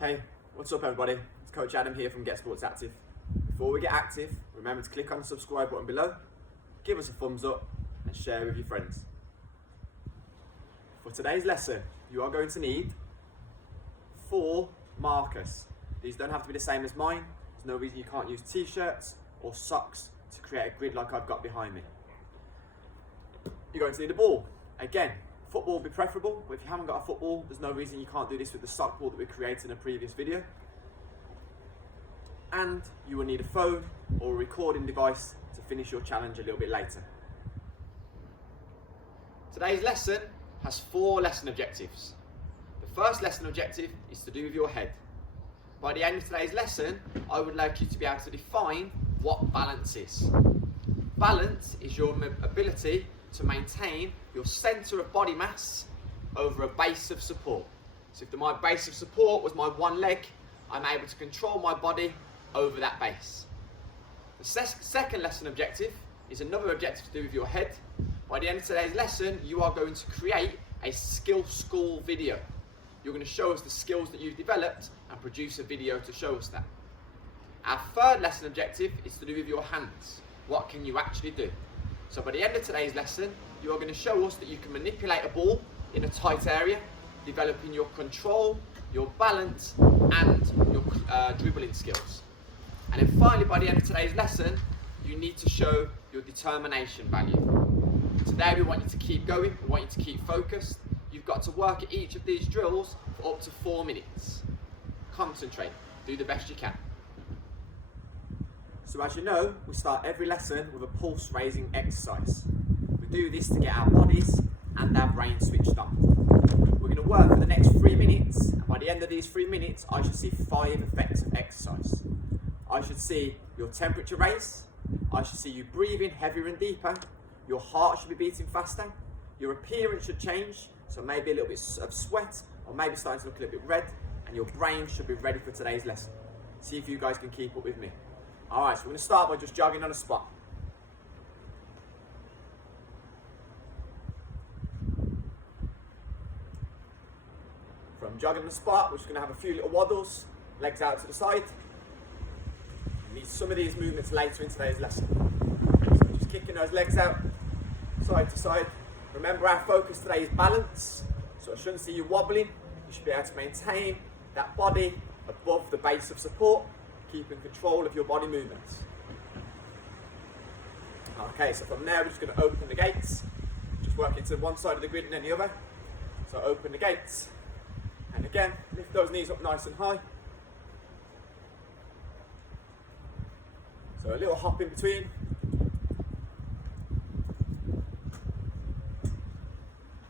Hey, what's up everybody? It's Coach Adam here from Get Sports Active. Before we get active, remember to click on the subscribe button below, give us a thumbs up and share with your friends. For today's lesson, you are going to need 4 markers. These don't have to be the same as mine. There's no reason you can't use t-shirts or socks to create a grid like I've got behind me. You're going to need a ball. Again, football would be preferable, but if you haven't got a football, there's no reason you can't do this with the sock ball that we created in a previous video. And you will need a phone or a recording device to finish your challenge a little bit later. Today's lesson has 4 lesson objectives. The first lesson objective is to do with your head. By the end of today's lesson, I would like you to be able to define what balance is. Balance is your ability to maintain your centre of body mass over a base of support. So if my base of support was my one leg, I'm able to control my body over that base. The second lesson objective is another objective to do with your head. By the end of today's lesson, you are going to create a skill school video. You're going to show us the skills that you've developed and produce a video to show us that. Our third lesson objective is to do with your hands. What can you actually do? So by the end of today's lesson, you are going to show us that you can manipulate a ball in a tight area, developing your control, your balance, and your dribbling skills. And then finally, by the end of today's lesson, you need to show your determination value. Today we want you to keep going, we want you to keep focused. You've got to work at each of these drills for up to 4 minutes. Concentrate, do the best you can. So as you know, we start every lesson with a pulse raising exercise. We do this to get our bodies and our brain switched on. We're going to work for the next 3 minutes, and by the end of these 3 minutes, I should see 5 effects of exercise. I should see your temperature raise, I should see you breathing heavier and deeper, your heart should be beating faster, your appearance should change, so maybe a little bit of sweat, or maybe starting to look a little bit red, and your brain should be ready for today's lesson. See if you guys can keep up with me. Alright, so we're going to start by just jogging on a spot. From jogging on the spot, we're just going to have a few little waddles, legs out to the side. We need some of these movements later in today's lesson. So just kicking those legs out, side to side. Remember, our focus today is balance, so I shouldn't see you wobbling. You should be able to maintain that body above the base of support, keeping control of your body movements. Okay, so from there we're just going to open the gates, just working to one side of the grid and then the other. So open the gates, and again, lift those knees up nice and high. So a little hop in between.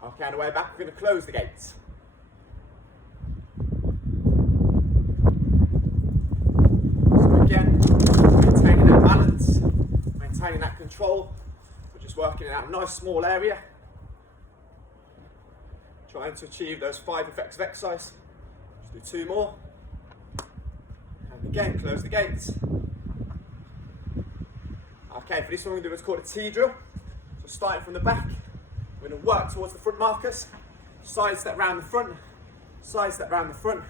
Okay, on the way back we're going to close the gates. Again, maintaining that balance, maintaining that control. We're just working in a nice small area, trying to achieve those 5 effects of exercise. Just do 2 more, and again close the gates. Okay, for this one we're going to do what's called a T drill. So starting from the back, we're going to work towards the front markers, side step round the front, side step round the front,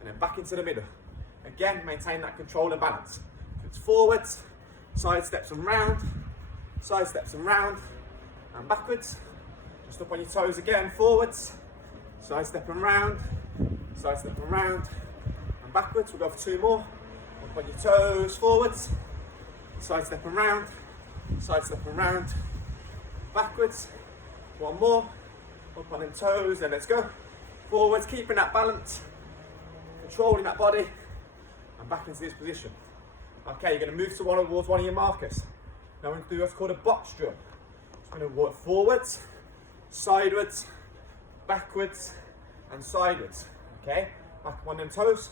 and then back into the middle. Again, maintain that control and balance. It's forwards, side steps and round, and backwards. Just up on your toes again, forwards, side step and round, and backwards. We'll go for 2 more. Up on your toes, forwards, side step and round, backwards. 1 more. Up on them toes, and let's go. Forwards, keeping that balance, controlling that body, and back into this position. Okay, you're going to move towards one of your markers. Now we're going to do what's called a box drill. So we're going to work forwards, sideways, backwards, and sideways. Okay, back up on them toes.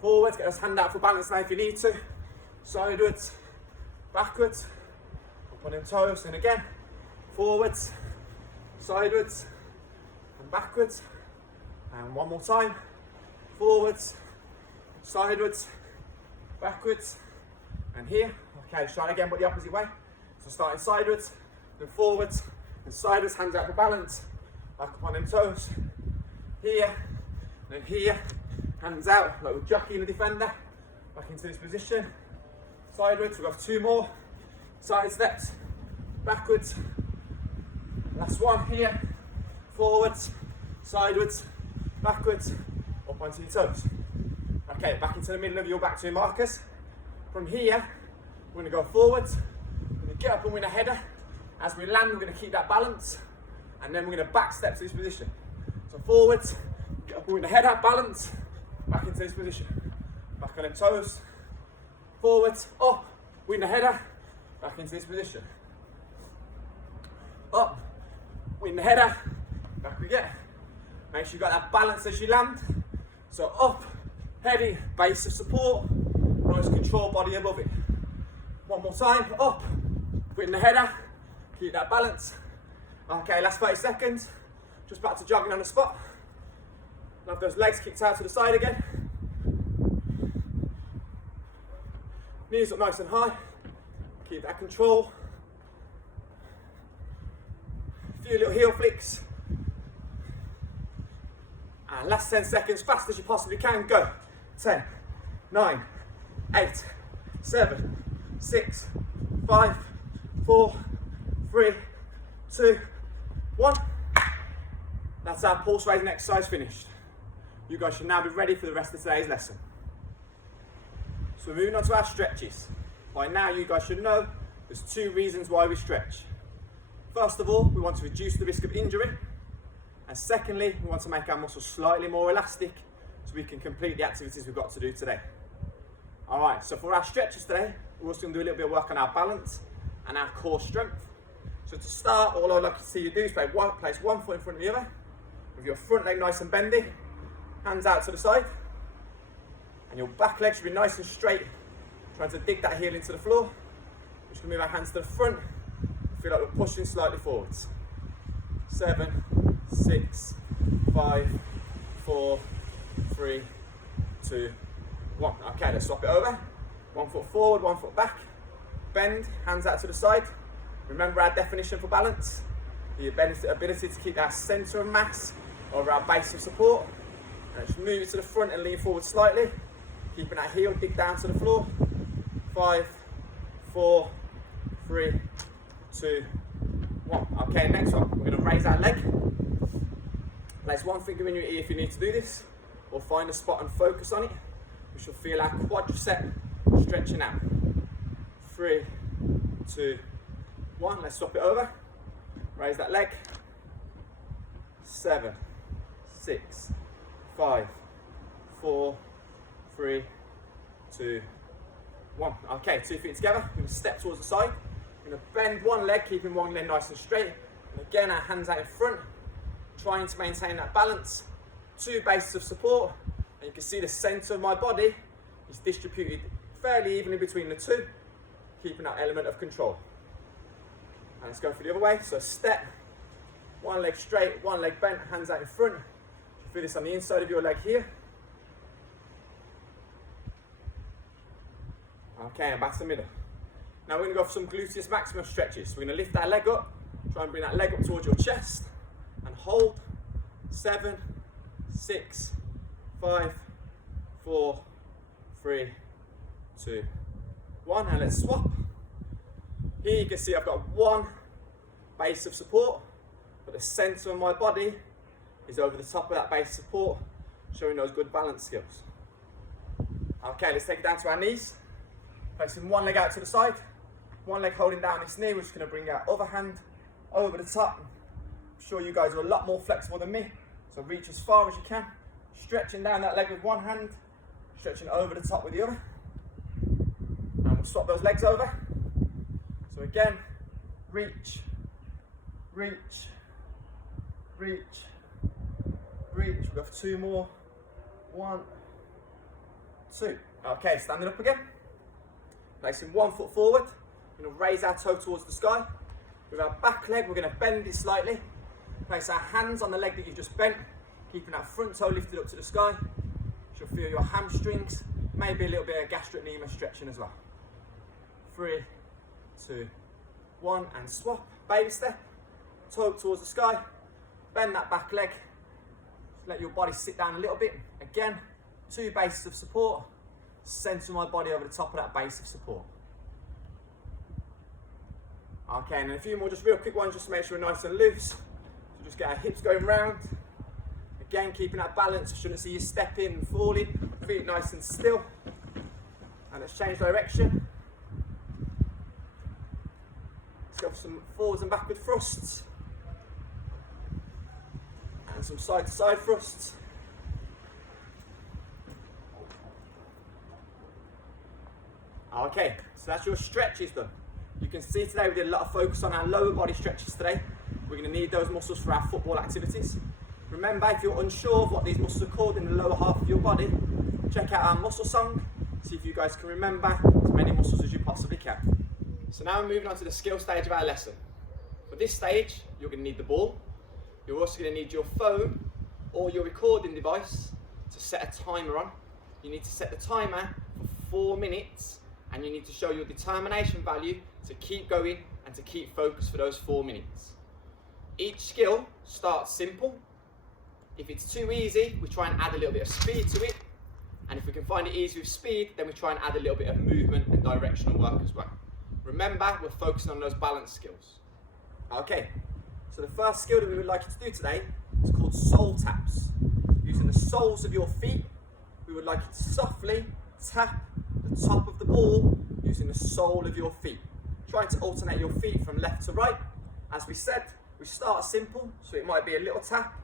Forwards, get those hands out for balance now if you need to. Sideways, backwards, up on them toes, and again, forwards, sideways, and backwards. And 1 more time, forwards, sideways, backwards, and here. Okay, let's try it again, but the opposite way. So starting sideways, then forwards, and sideways, hands out for balance, back up on them toes, here, then here, Hands out, like we're jockeying the defender. Back into this position. Sideways, we've got 2 more. Side steps, backwards. Last one here. Forwards, sideways, backwards, up onto your toes. Okay, back into the middle of your back 2 markers. From here, we're gonna go forwards. We're gonna get up and win a header. As we land, we're gonna keep that balance. And then we're gonna back step to this position. So forwards, get up and win a header, balance, back into this position. Back on them toes. Forwards, up, win the header, back into this position. Up, win the header, back we get. Make sure you've got that balance as you land. So up, heading, base of support, nice control body above it. One more time, up, win the header, keep that balance. Okay, last 30 seconds, just back to jogging on the spot. Have those legs kicked out to the side again. Knees up nice and high, keep that control. A few little heel flicks. And last 10 seconds, fast as you possibly can, go. 10, 9, 8, 7, 6, 5, 4, 3, 2, 1. That's our pulse raising exercise finished. You guys should now be ready for the rest of today's lesson. So we're moving on to our stretches. By now you guys should know there's 2 reasons why we stretch. First of all, we want to reduce the risk of injury. And secondly, we want to make our muscles slightly more elastic so we can complete the activities we've got to do today. Alright, so for our stretches today, we're also going to do a little bit of work on our balance and our core strength. So to start, all I'd like to see you do is place one foot in front of the other, with your front leg nice and bendy, hands out to the side, and your back leg should be nice and straight, trying to dig that heel into the floor. We're just going to move our hands to the front, feel like we're pushing slightly forwards. 7, 6, 5, 4, 3, 2, 1. Okay, let's swap it over. 1 foot forward, 1 foot back. Bend, hands out to the side. Remember our definition for balance, the ability to keep our centre of mass over our base of support. And just move it to the front and lean forward slightly, keeping that heel dig down to the floor. 5, 4, 3, 2, 1. Okay, next one, we're going to raise our leg. Place one finger in your ear if you need to do this, or find a spot and focus on it. We should feel our quadricep stretching out. 3, 2, 1. Let's swap it over. Raise that leg. 7, 6, 5, 4, 3, 2, 1. Okay, 2 feet together. We're going to step towards the side. We're going to bend one leg, keeping one leg nice and straight. And again, our hands out in front, trying to maintain that balance. 2 bases of support. And you can see the centre of my body is distributed fairly evenly between the 2, keeping that element of control. And let's go for the other way. So step, one leg straight, one leg bent, hands out in front. You feel this on the inside of your leg here. Okay, and back to the middle. Now we're going to go for some gluteus maximus stretches. We're going to lift our leg up, try and bring that leg up towards your chest, and hold. 7, 6, 5, 4, 3, 2, 1. And let's swap. Here you can see I've got one base of support, but the centre of my body is over the top of that base of support, showing those good balance skills. Okay, let's take it down to our knees. Placing one leg out to the side, one leg holding down this knee. We're just going to bring our other hand over the top. I'm sure you guys are a lot more flexible than me, so reach as far as you can. Stretching down that leg with one hand, stretching over the top with the other. And we'll swap those legs over. So again, reach, reach, reach, reach. We've got 2 more. 1, 2. Okay, standing up again. Placing 1 foot forward. We're going to raise our toe towards the sky. With our back leg, we're going to bend it slightly. Place our hands on the leg that you've just bent, keeping that front toe lifted up to the sky. You'll feel your hamstrings, maybe a little bit of gastrocnemius stretching as well. 3, 2, 1, and swap. Baby step, toe towards the sky. Bend that back leg. Just let your body sit down a little bit. Again, 2 bases of support, center my body over the top of that base of support. Okay, and then a few more just real quick ones just to make sure we're nice and loose. So just get our hips going round. Again, keeping that balance. Shouldn't see you stepping and falling. Feet nice and still. And let's change direction. Let's go for some forwards and backward thrusts. And some side to side thrusts. Okay, so that's your stretches done. You can see today we did a lot of focus on our lower body stretches today. We're going to need those muscles for our football activities. Remember, if you're unsure of what these muscles are called in the lower half of your body, check out our muscle song. See if you guys can remember as many muscles as you possibly can. So now we're moving on to the skill stage of our lesson. For this stage, you're going to need the ball. You're also going to need your phone or your recording device to set a timer on. You need to set the timer for 4 minutes, and you need to show your determination value to keep going and to keep focused for those 4 minutes. Each skill starts simple. If it's too easy, we try and add a little bit of speed to it. And if we can find it easy with speed, then we try and add a little bit of movement and directional work as well. Remember, we're focusing on those balance skills. Okay, so the first skill that we would like you to do today is called sole taps. Using the soles of your feet, we would like you to softly tap the top of the ball using the sole of your feet. Trying to alternate your feet from left to right. As we said, we start simple, so it might be a little tap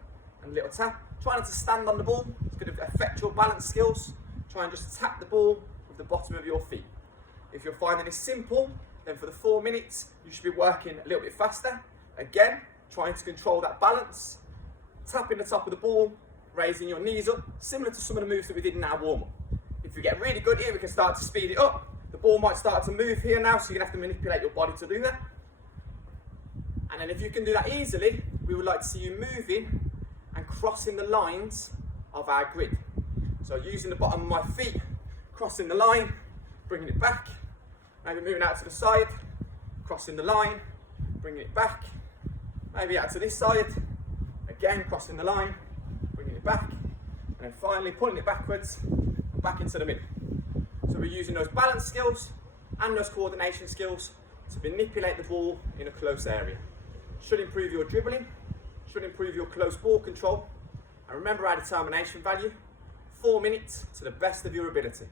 and a little tap. Try not to stand on the ball, it's going to affect your balance skills. Try and just tap the ball with the bottom of your feet. If you're finding this simple, then for the 4 minutes, you should be working a little bit faster. Again, trying to control that balance, tapping the top of the ball, raising your knees up, similar to some of the moves that we did in our warm-up. If we get really good here, we can start to speed it up. The ball might start to move here now, so you're going to have to manipulate your body to do that. And then if you can do that easily, we would like to see you moving and crossing the lines of our grid. So using the bottom of my feet, crossing the line, bringing it back, maybe moving out to the side, crossing the line, bringing it back, maybe out to this side, again crossing the line, bringing it back, and then finally pulling it backwards and back into the middle. So we're using those balance skills and those coordination skills to manipulate the ball in a close area. Should improve your dribbling, should improve your close ball control, and remember our determination value, 4 minutes to the best of your ability.